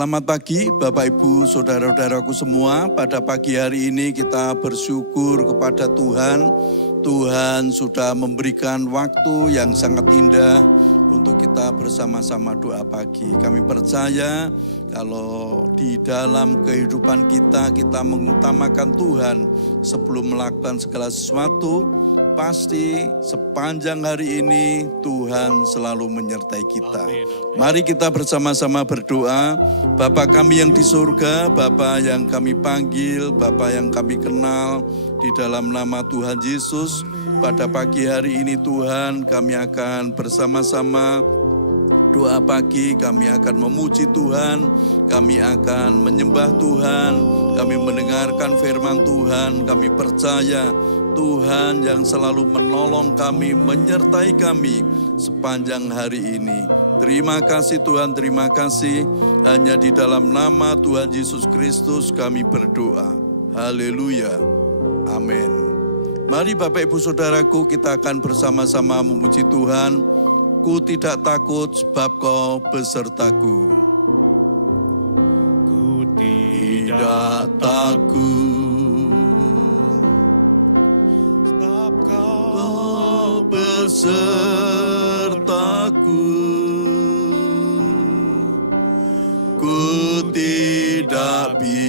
Selamat pagi Bapak Ibu Saudara-saudaraku semua. Pada pagi hari ini kita bersyukur kepada Tuhan. Tuhan sudah memberikan waktu yang sangat indah untuk kita bersama-sama doa pagi. Kami percaya kalau di dalam kehidupan kita mengutamakan Tuhan sebelum melakukan segala sesuatu, pasti sepanjang hari ini Tuhan selalu menyertai kita. Mari kita bersama-sama berdoa. Bapa kami yang di surga, Bapa yang kami panggil, Bapa yang kami kenal, di dalam nama Tuhan Yesus, pada pagi hari ini Tuhan kami akan bersama-sama doa pagi, kami akan memuji Tuhan, kami akan menyembah Tuhan, kami mendengarkan firman Tuhan, kami percaya Tuhan yang selalu menolong kami, menyertai kami sepanjang hari ini. Terima kasih Tuhan, terima kasih. Hanya di dalam nama Tuhan Yesus Kristus kami berdoa. Haleluya. Amin. Mari Bapak Ibu Saudaraku, kita akan bersama-sama memuji Tuhan. Ku tidak takut sebab Kau besertaku. Ku tidak takut sebab Kau besertaku. Ku tidak bimbang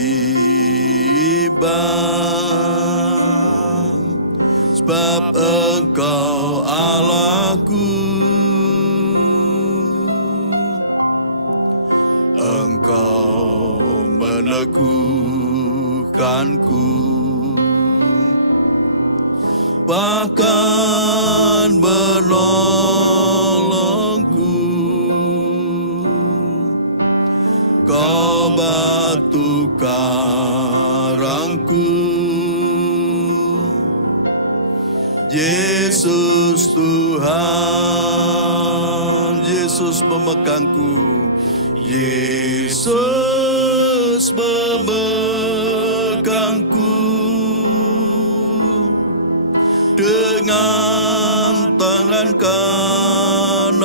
sebab Engkau Allahku. Engkau meneguhkanku, bahkan menolongku. Kau batu karangku, Yesus Tuhan. Yesus memegangku, Yesus memegangku dengan tangan kananmu.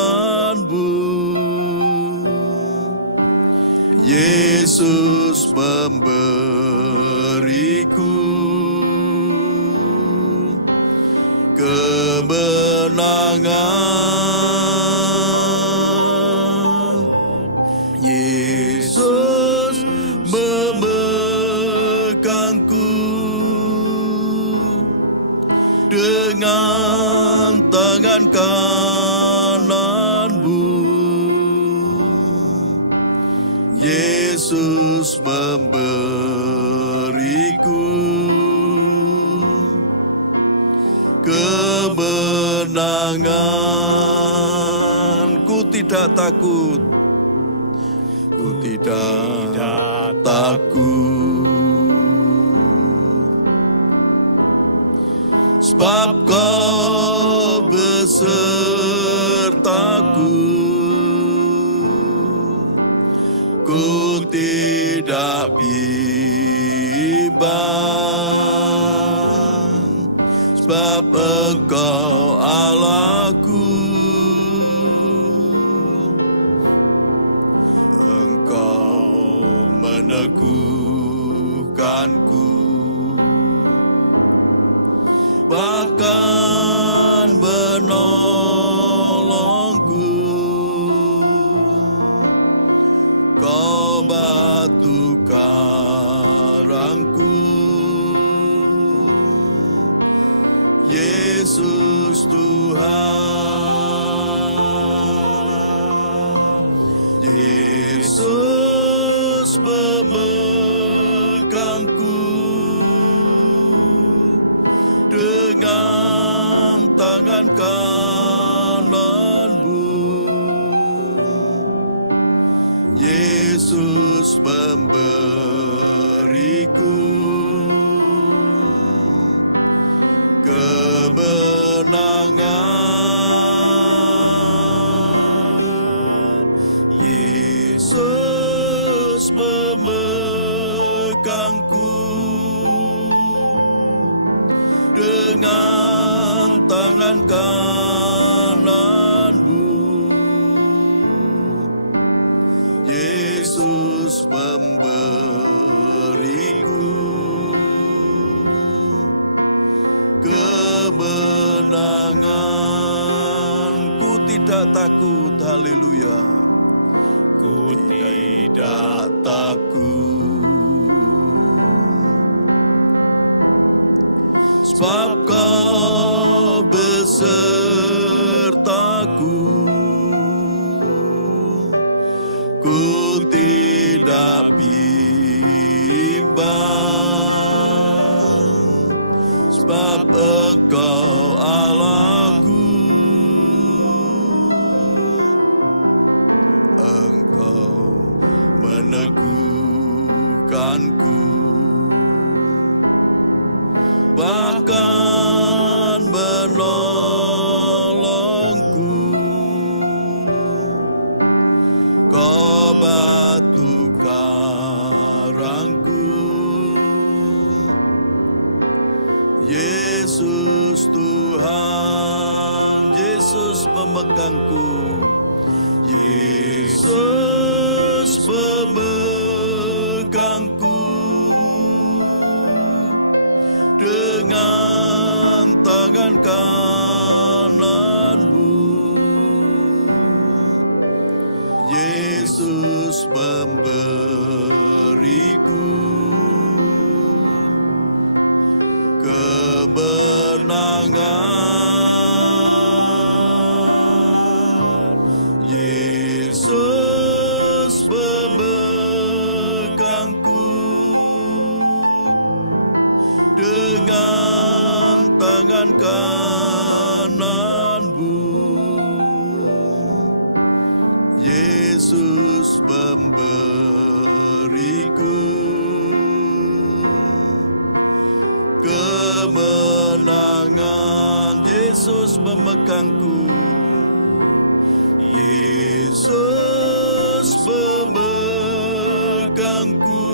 Yesus memberiku kemenangan. Yesus memegangku dengan tangan kananmu. Yesus memberiku kemenangan. Ku tidak takut, ku tidak takut sebab Kau besertaku. Ku tidak bimbang sebab Engkau Allahku. Engkau meneguhkanku, bahkan menolongku. Kau batu karangku, Yesus Tuhan. Yesus memegangku dengan tangan kananmu. Yesus memberiku kemenangan. Yesus memegangku dengan tangan kananmu. Yesus kemenangan. Ku tidak takut, haleluya. Ku tidak takut, sebab Kau besertaku. Ku tidak bimbang, sebab Engkau Allahku. Engkau meneguhkanku, bahkan menolongku. Kau batu karangku, Yesus Tuhan, Yesus memegangku, Yesus memegangku dengan tangan kananmu. Yesus memberiku kemenangan. Yesus memegangku dengan tangan kananmu. Yesus memberiku kemenangan. Yesus memegangku, Yesus memegangku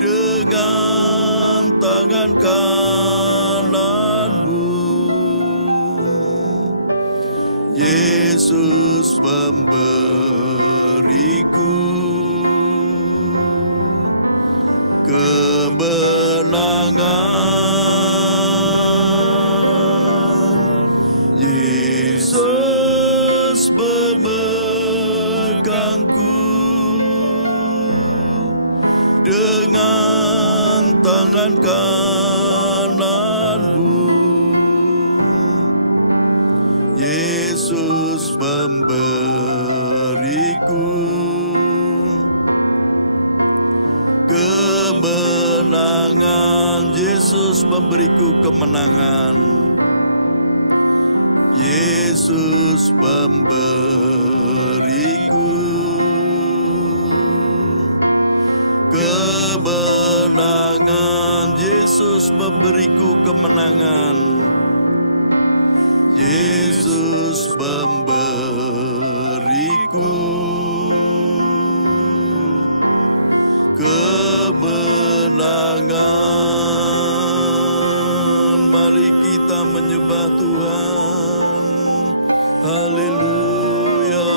dengan tangan kananmu. Yesus memberiku kemenangan. Yesus memegangku dengan tangan kananmu. Yesus memberiku kemenangan. Yesus memberiku kemenangan. Yesus memberiku kemenangan. Yesus memberiku kemenangan. Yesus memberiku kemenangan. Mari kita menyembah Tuhan. Haleluya,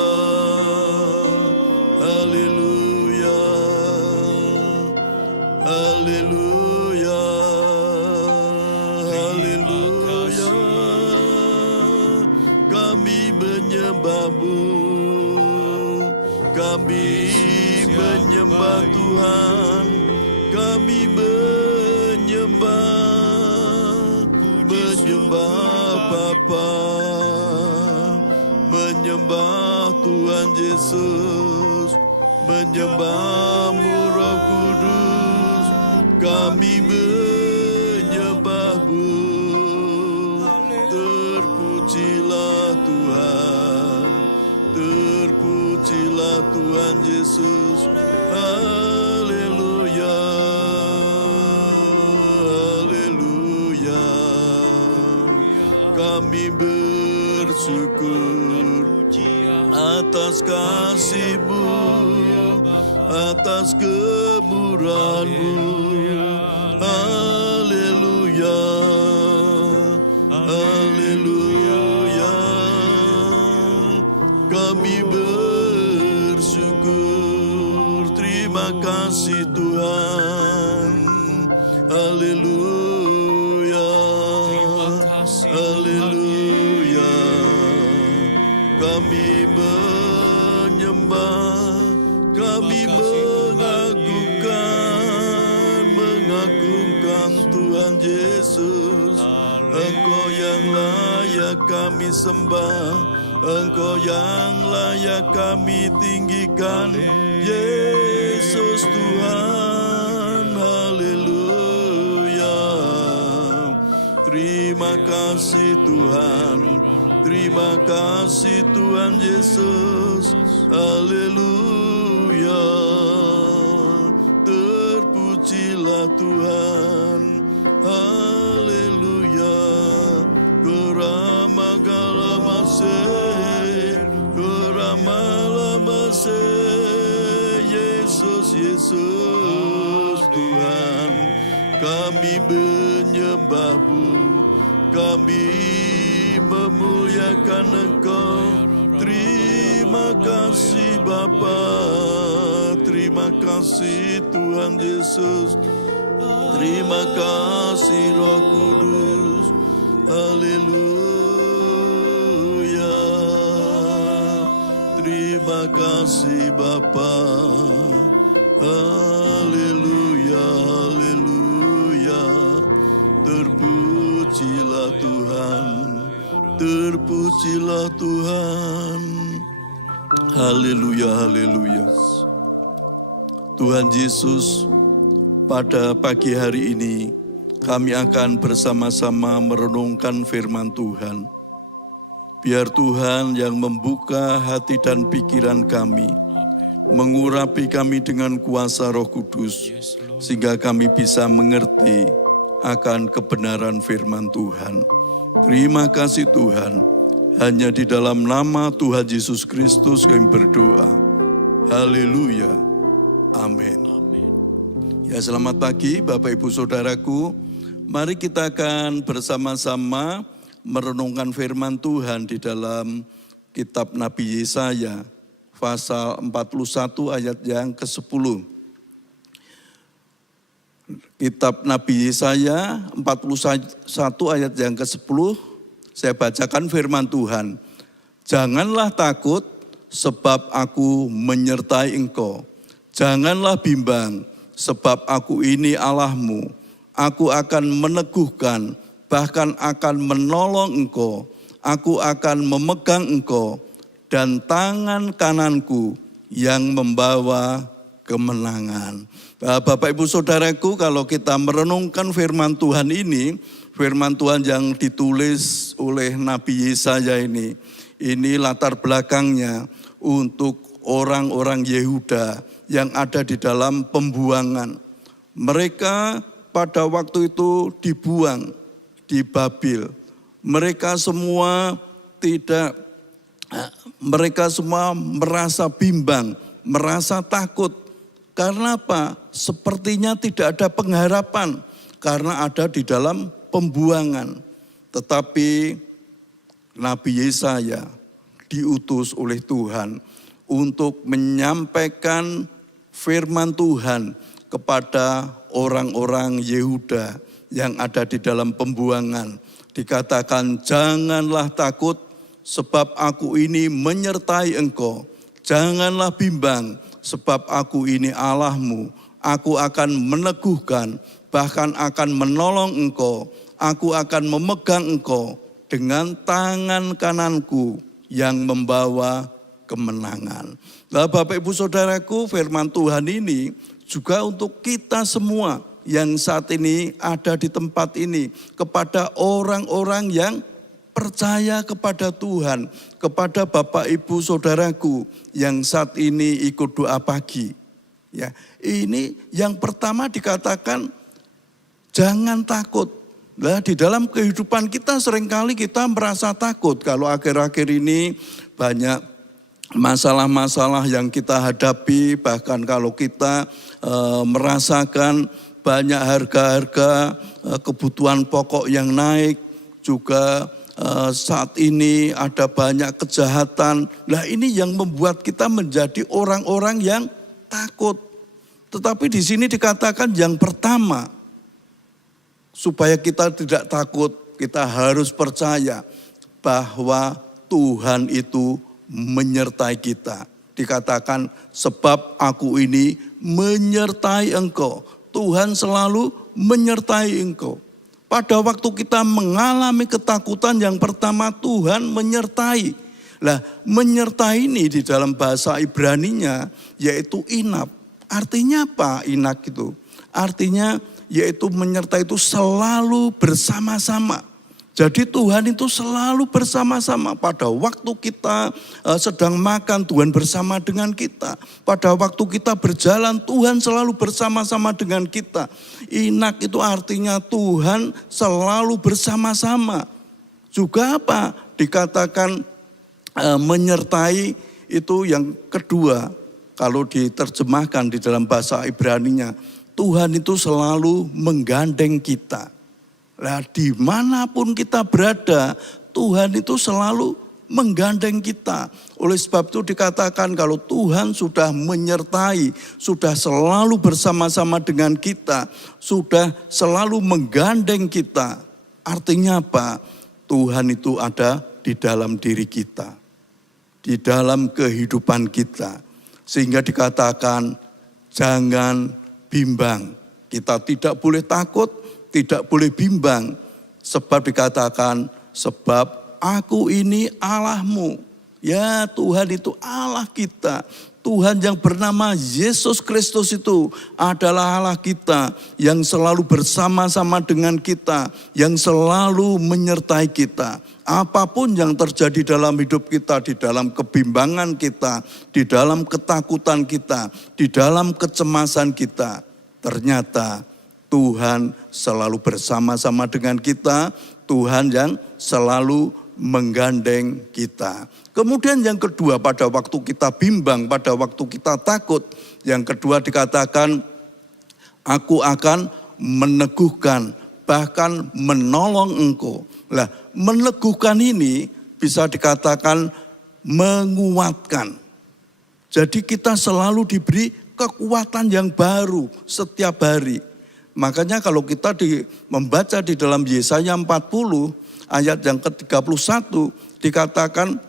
haleluya, haleluya, haleluya. Kami menyembah-Mu, kami menyembah Tuhan, kami menyembah Bapa, menyembah Tuhan Yesus, menyembah-Mu Roh Kudus, kami menyembah-Mu. Terpujilah Tuhan, terpujilah Tuhan Yesus. Haleluya, haleluya. Kami bersyukur atas kasih-Mu, atas kemurahan-Mu. Haleluya, haleluya. Kami bersyukur, terima kasih Tuhan. Haleluya. mengagungkan Tuhan Yesus. Engkau yang layak kami sembah, Engkau yang layak kami tinggikan, Yesus Tuhan. Haleluya. Terima kasih Tuhan, terima kasih Tuhan Yesus. Haleluya. Terpujilah Tuhan. Haleluya. Geramagalabase, geramalamase, Yesus, Yesus Tuhan. Kami menyembah-Mu, kami memuliakan Engkau. Terima kasih Bapa, terima kasih Tuhan Yesus, terima kasih Roh Kudus. Haleluya. Terima kasih Bapa. Haleluya, haleluya. Terpujilah Tuhan, terpujilah Tuhan. Haleluya, haleluya. Tuhan Yesus, pada pagi hari ini kami akan bersama-sama merenungkan firman Tuhan. Biar Tuhan yang membuka hati dan pikiran kami, mengurapi kami dengan kuasa Roh Kudus, sehingga kami bisa mengerti akan kebenaran firman Tuhan. Terima kasih Tuhan, hanya di dalam nama Tuhan Yesus Kristus kami berdoa. Haleluya, amin. Ya, selamat pagi Bapak Ibu Saudaraku. Mari kita akan bersama-sama merenungkan firman Tuhan di dalam kitab Nabi Yesaya, pasal 41 ayat yang ke-10. Kitab Nabi Yesaya 41 ayat yang ke-10, saya bacakan firman Tuhan. Janganlah takut sebab aku menyertai engkau. Janganlah bimbang sebab aku ini Allahmu. Aku akan meneguhkan, bahkan akan menolong engkau. Aku akan memegang engkau, dan tangan kananku yang membawa kemenangan. Bapak Ibu Saudaraku, kalau kita merenungkan firman Tuhan ini, firman Tuhan yang ditulis oleh Nabi Yesaya ini latar belakangnya untuk orang-orang Yehuda yang ada di dalam pembuangan. Mereka pada waktu itu dibuang di Babil. Mereka semua merasa bimbang, merasa takut. Karena apa? Sepertinya tidak ada pengharapan karena ada di dalam pembuangan. Tetapi Nabi Yesaya diutus oleh Tuhan untuk menyampaikan firman Tuhan kepada orang-orang Yehuda yang ada di dalam pembuangan. Dikatakan, janganlah takut sebab aku ini menyertai engkau. Janganlah bimbang sebab aku ini Allahmu. Aku akan meneguhkan, bahkan akan menolong engkau. Aku akan memegang engkau dengan tangan kananku yang membawa kemenangan. Nah, Bapak Ibu Saudaraku, firman Tuhan ini juga untuk kita semua yang saat ini ada di tempat ini, kepada orang-orang yang percaya kepada Tuhan, kepada Bapak Ibu Saudaraku yang saat ini ikut doa pagi. Ya, ini yang pertama dikatakan jangan takut. Nah, di dalam kehidupan kita seringkali kita merasa takut kalau akhir-akhir ini banyak masalah-masalah yang kita hadapi, bahkan kalau kita merasakan banyak harga-harga kebutuhan pokok yang naik, juga saat ini ada banyak kejahatan. Nah, ini yang membuat kita menjadi orang-orang yang takut. Tetapi di sini dikatakan yang pertama, supaya kita tidak takut, kita harus percaya bahwa Tuhan itu menyertai kita. Dikatakan, sebab aku ini menyertai engkau. Tuhan selalu menyertai engkau. Pada waktu kita mengalami ketakutan, yang pertama Tuhan menyertai. Lah, menyertai ini di dalam bahasa Ibraninya yaitu inap. Artinya apa inak itu? Artinya yaitu menyertai itu selalu bersama-sama. Jadi Tuhan itu selalu bersama-sama. Pada waktu kita sedang makan, Tuhan bersama dengan kita. Pada waktu kita berjalan, Tuhan selalu bersama-sama dengan kita. Inak itu artinya Tuhan selalu bersama-sama. Juga apa? Dikatakan menyertai itu yang kedua. Kalau diterjemahkan di dalam bahasa Ibraninya, Tuhan itu selalu menggandeng kita. Nah, dimanapun kita berada, Tuhan itu selalu menggandeng kita. Oleh sebab itu dikatakan kalau Tuhan sudah menyertai, sudah selalu bersama-sama dengan kita, sudah selalu menggandeng kita. Artinya apa? Tuhan itu ada di dalam diri kita, di dalam kehidupan kita. Sehingga dikatakan jangan bimbang. Kita tidak boleh takut, tidak boleh bimbang, sebab dikatakan, sebab aku ini Allahmu. Ya, Tuhan itu Allah kita. Tuhan yang bernama Yesus Kristus itu adalah Allah kita, yang selalu bersama-sama dengan kita, yang selalu menyertai kita. Apapun yang terjadi dalam hidup kita, di dalam kebimbangan kita, di dalam ketakutan kita, di dalam kecemasan kita, ternyata Tuhan selalu bersama-sama dengan kita, Tuhan yang selalu menggandeng kita. Kemudian yang kedua, pada waktu kita bimbang, pada waktu kita takut, yang kedua dikatakan, aku akan meneguhkan, bahkan menolong engkau. Lah, meneguhkan ini bisa dikatakan menguatkan. Jadi kita selalu diberi kekuatan yang baru setiap hari. Makanya kalau kita membaca di dalam Yesaya 40 ayat yang ke-31 dikatakan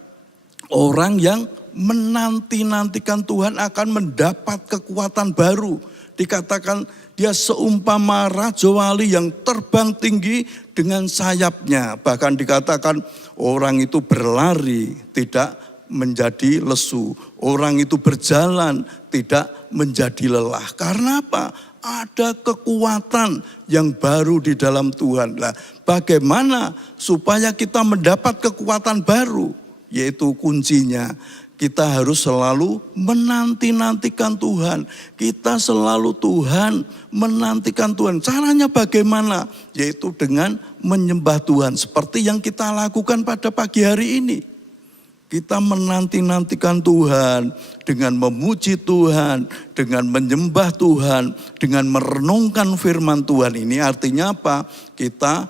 orang yang menanti-nantikan Tuhan akan mendapat kekuatan baru. Dikatakan dia seumpama raja wali yang terbang tinggi dengan sayapnya. Bahkan dikatakan orang itu berlari tidak menjadi lesu. Orang itu berjalan tidak menjadi lelah. Karena apa? Ada kekuatan yang baru di dalam Tuhan. Nah, bagaimana supaya kita mendapat kekuatan baru? Yaitu kuncinya, kita harus selalu menanti-nantikan Tuhan. Kita selalu Tuhan, menantikan Tuhan. Caranya bagaimana? Yaitu dengan menyembah Tuhan. Seperti yang kita lakukan pada pagi hari ini. Kita menanti-nantikan Tuhan dengan memuji Tuhan, dengan menyembah Tuhan, dengan merenungkan firman Tuhan. Ini artinya apa? Kita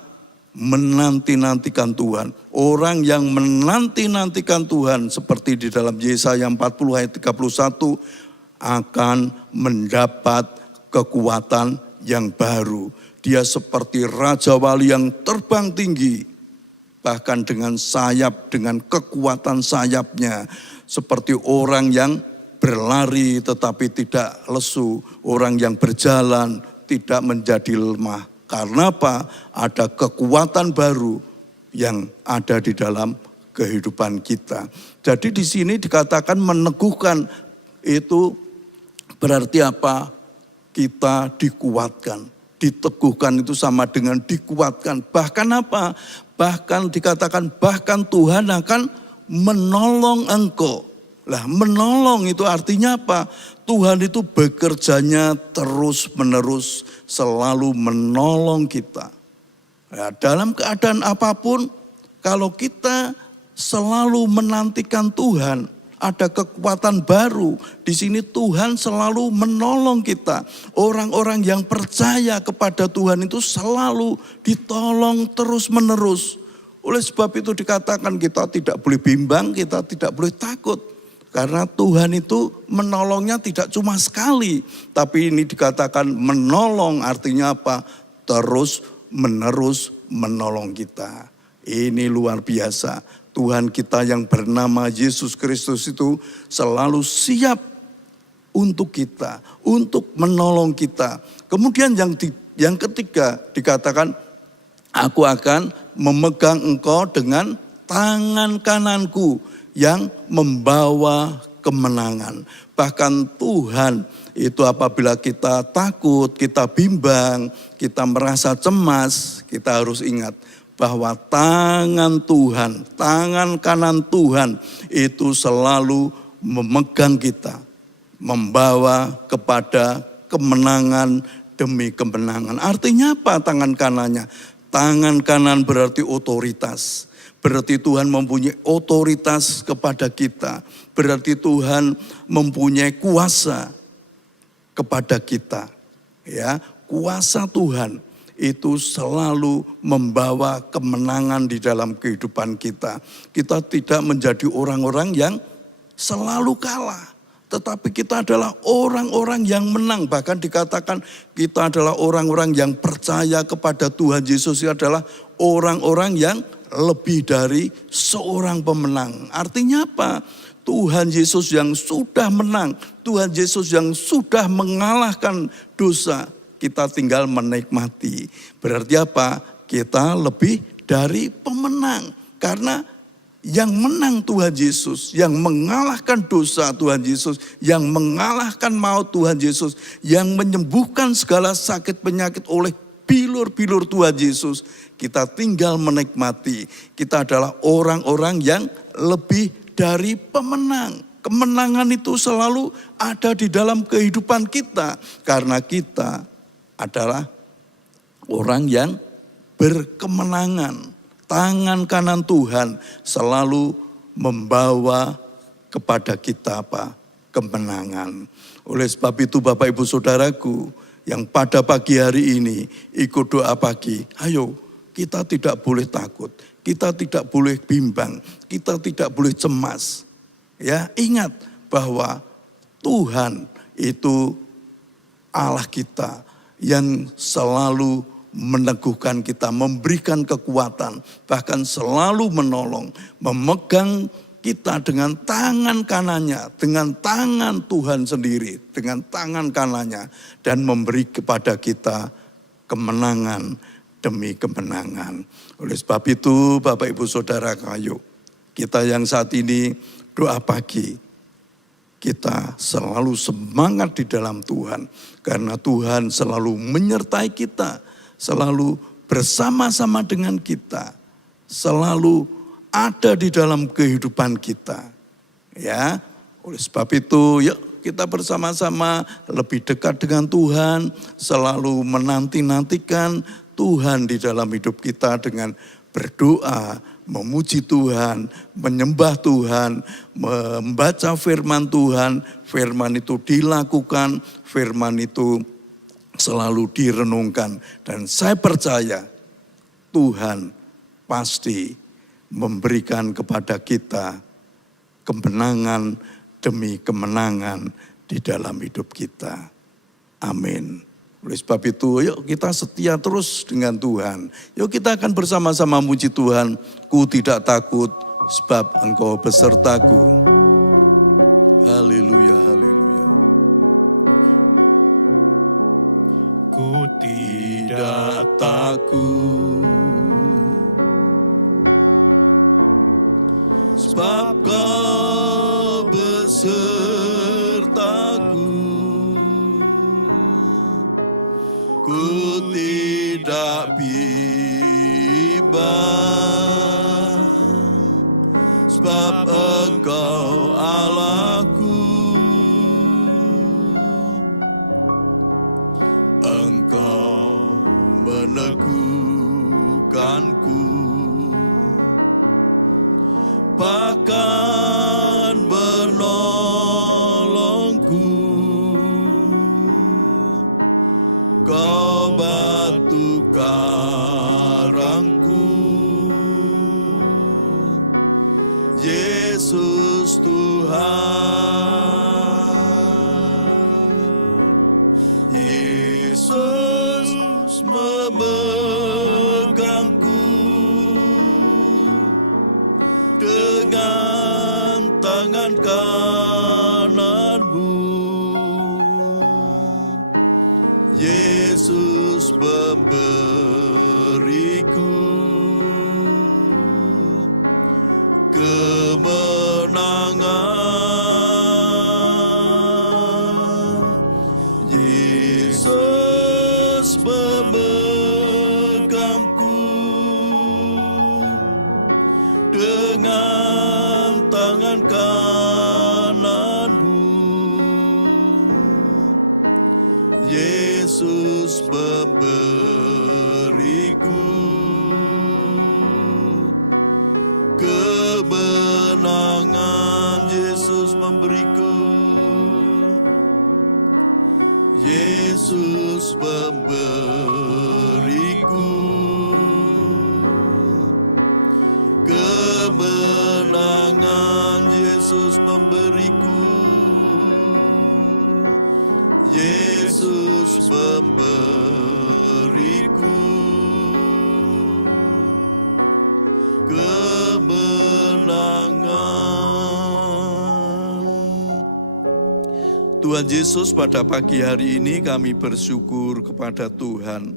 menanti-nantikan Tuhan. Orang yang menanti-nantikan Tuhan seperti di dalam Yesaya 40 ayat 31 akan mendapat kekuatan yang baru. Dia seperti raja wali yang terbang tinggi. Bahkan dengan sayap, dengan kekuatan sayapnya. Seperti orang yang berlari tetapi tidak lesu. Orang yang berjalan tidak menjadi lemah. Karena apa? Ada kekuatan baru yang ada di dalam kehidupan kita. Jadi di sini dikatakan meneguhkan, itu berarti apa? Kita dikuatkan. Diteguhkan itu sama dengan dikuatkan. Bahkan apa? Bahkan dikatakan bahkan Tuhan akan menolong engkau. Lah, menolong itu artinya apa? Tuhan itu bekerjanya terus menerus, selalu menolong kita. Nah, dalam keadaan apapun, kalau kita selalu menantikan Tuhan, ada kekuatan baru. Di sini Tuhan selalu menolong kita. Orang-orang yang percaya kepada Tuhan itu selalu ditolong terus menerus. Oleh sebab itu dikatakan kita tidak boleh bimbang, kita tidak boleh takut. Karena Tuhan itu menolongnya tidak cuma sekali. Tapi ini dikatakan menolong artinya apa? Terus menerus menolong kita. Ini luar biasa. Tuhan kita yang bernama Yesus Kristus itu selalu siap untuk kita, untuk menolong kita. Kemudian yang ketiga dikatakan, aku akan memegang engkau dengan tangan kananku yang membawa kemenangan. Bahkan Tuhan itu apabila kita takut, kita bimbang, kita merasa cemas, kita harus ingat bahwa tangan Tuhan, tangan kanan Tuhan itu selalu memegang kita, membawa kepada kemenangan demi kemenangan. Artinya apa tangan kanannya? Tangan kanan berarti otoritas. Berarti Tuhan mempunyai otoritas kepada kita. Berarti Tuhan mempunyai kuasa kepada kita. Ya, kuasa Tuhan itu selalu membawa kemenangan di dalam kehidupan kita. Kita tidak menjadi orang-orang yang selalu kalah. Tetapi kita adalah orang-orang yang menang. Bahkan dikatakan kita adalah orang-orang yang percaya kepada Tuhan Yesus. Adalah orang-orang yang lebih dari seorang pemenang. Artinya apa? Tuhan Yesus yang sudah menang. Tuhan Yesus yang sudah mengalahkan dosa. Kita tinggal menikmati. Berarti apa? Kita lebih dari pemenang. Karena yang menang Tuhan Yesus, yang mengalahkan dosa Tuhan Yesus, yang mengalahkan maut Tuhan Yesus, yang menyembuhkan segala sakit penyakit oleh bilur-bilur Tuhan Yesus. Kita tinggal menikmati. Kita adalah orang-orang yang lebih dari pemenang. Kemenangan itu selalu ada di dalam kehidupan kita. Karena kita adalah orang yang berkemenangan. Tangan kanan Tuhan selalu membawa kepada kita apa? Kemenangan. Oleh sebab itu Bapak Ibu Saudaraku yang pada pagi hari ini ikut doa pagi. Ayo kita tidak boleh takut. Kita tidak boleh bimbang. Kita tidak boleh cemas. Ya, ingat bahwa Tuhan itu Allah kita yang selalu meneguhkan kita, memberikan kekuatan, bahkan selalu menolong, memegang kita dengan tangan kanannya, dengan tangan Tuhan sendiri, dengan tangan kanannya, dan memberi kepada kita kemenangan demi kemenangan. Oleh sebab itu Bapak Ibu Saudara kayu, kita yang saat ini doa pagi, kita selalu semangat di dalam Tuhan, karena Tuhan selalu menyertai kita, selalu bersama-sama dengan kita, selalu ada di dalam kehidupan kita. Ya, oleh sebab itu, yuk kita bersama-sama lebih dekat dengan Tuhan, selalu menanti-nantikan Tuhan di dalam hidup kita dengan berdoa, memuji Tuhan, menyembah Tuhan, membaca firman Tuhan. Firman itu dilakukan, firman itu selalu direnungkan, dan saya percaya Tuhan pasti memberikan kepada kita kemenangan demi kemenangan di dalam hidup kita. Amin. Oleh sebab itu, yuk kita setia terus dengan Tuhan. Yuk kita akan bersama-sama muji Tuhan. Ku tidak takut sebab Engkau besertaku. Haleluya, haleluya. Ku tidak takut sebab Kau besertaku. Ku tidak bimbang sebab Engkau Allahku. Engkau meneguhkanku, bahkan menolongku. Kau batu karangku, Yesus Tuhan. Yesus memegangku dengan tangan kananmu. Yesus memberiku kemenangan. Yesus memegangku dengan tangan kananmu. Yesus memberiku kemenangan. Yesus memberiku. Yesus memberiku kemenangan. Yesus memberiku. Yesus memberiku kemenangan. Tuhan Yesus, pada pagi hari ini kami bersyukur kepada Tuhan.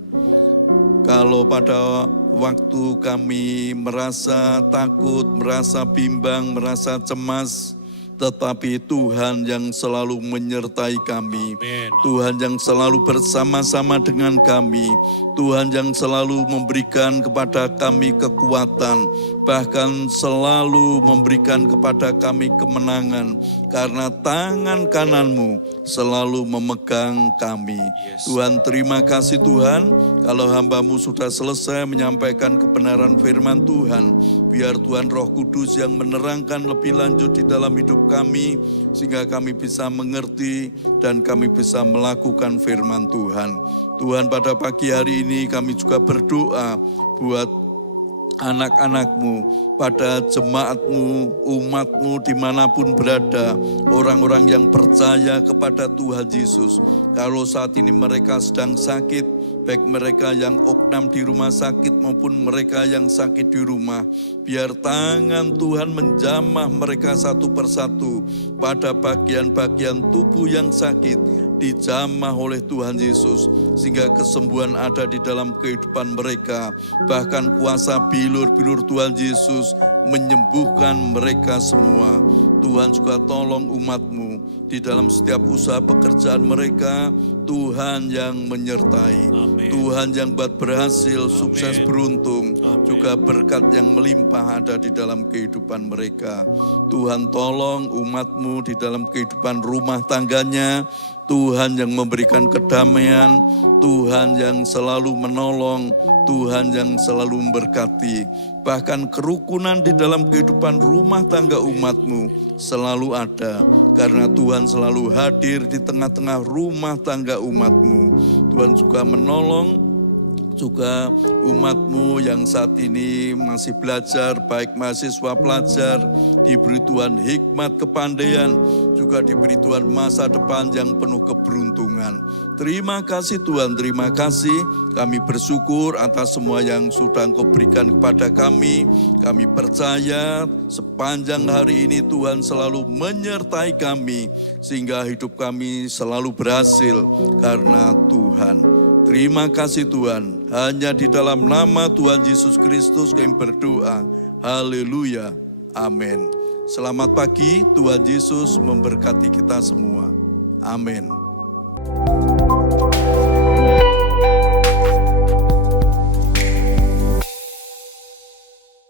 Kalau pada waktu kami merasa takut, merasa bimbang, merasa cemas, tetapi Tuhan yang selalu menyertai kami. Amen. Tuhan yang selalu bersama-sama dengan kami. Tuhan yang selalu memberikan kepada kami kekuatan, bahkan selalu memberikan kepada kami kemenangan, karena tangan kananmu selalu memegang kami. Yes. Tuhan, terima kasih Tuhan, kalau hamba-Mu sudah selesai menyampaikan kebenaran firman Tuhan, biar Tuhan Roh Kudus yang menerangkan lebih lanjut di dalam hidup kami, sehingga kami bisa mengerti dan kami bisa melakukan firman Tuhan. Tuhan, pada pagi hari ini kami juga berdoa buat anak-anak-Mu, pada jemaat-Mu, umat-Mu dimanapun berada, orang-orang yang percaya kepada Tuhan Yesus. Kalau saat ini mereka sedang sakit, baik mereka yang oknam di rumah sakit maupun mereka yang sakit di rumah, biar tangan Tuhan menjamah mereka satu persatu pada bagian-bagian tubuh yang sakit, dijamah oleh Tuhan Yesus, sehingga kesembuhan ada di dalam kehidupan mereka. Bahkan kuasa bilur-bilur Tuhan Yesus menyembuhkan mereka semua. Tuhan juga tolong umat-Mu di dalam setiap usaha pekerjaan mereka. Tuhan yang menyertai. Amen. Tuhan yang buat berhasil, sukses, beruntung. Amen. Juga berkat yang melimpah ada di dalam kehidupan mereka. Tuhan tolong umat-Mu di dalam kehidupan rumah tangganya. Tuhan yang memberikan kedamaian, Tuhan yang selalu menolong, Tuhan yang selalu memberkati. Bahkan kerukunan di dalam kehidupan rumah tangga umat-Mu selalu ada, karena Tuhan selalu hadir di tengah-tengah rumah tangga umat-Mu. Tuhan juga menolong juga umat-Mu yang saat ini masih belajar, baik mahasiswa pelajar, diberi Tuhan hikmat kepandaian, juga diberi Tuhan masa depan yang penuh keberuntungan. Terima kasih Tuhan, terima kasih. Kami bersyukur atas semua yang sudah Engkau berikan kepada kami. Kami percaya sepanjang hari ini Tuhan selalu menyertai kami, sehingga hidup kami selalu berhasil karena Tuhan. Terima kasih Tuhan, hanya di dalam nama Tuhan Yesus Kristus kami berdoa. Haleluya, amin. Selamat pagi, Tuhan Yesus memberkati kita semua. Amin.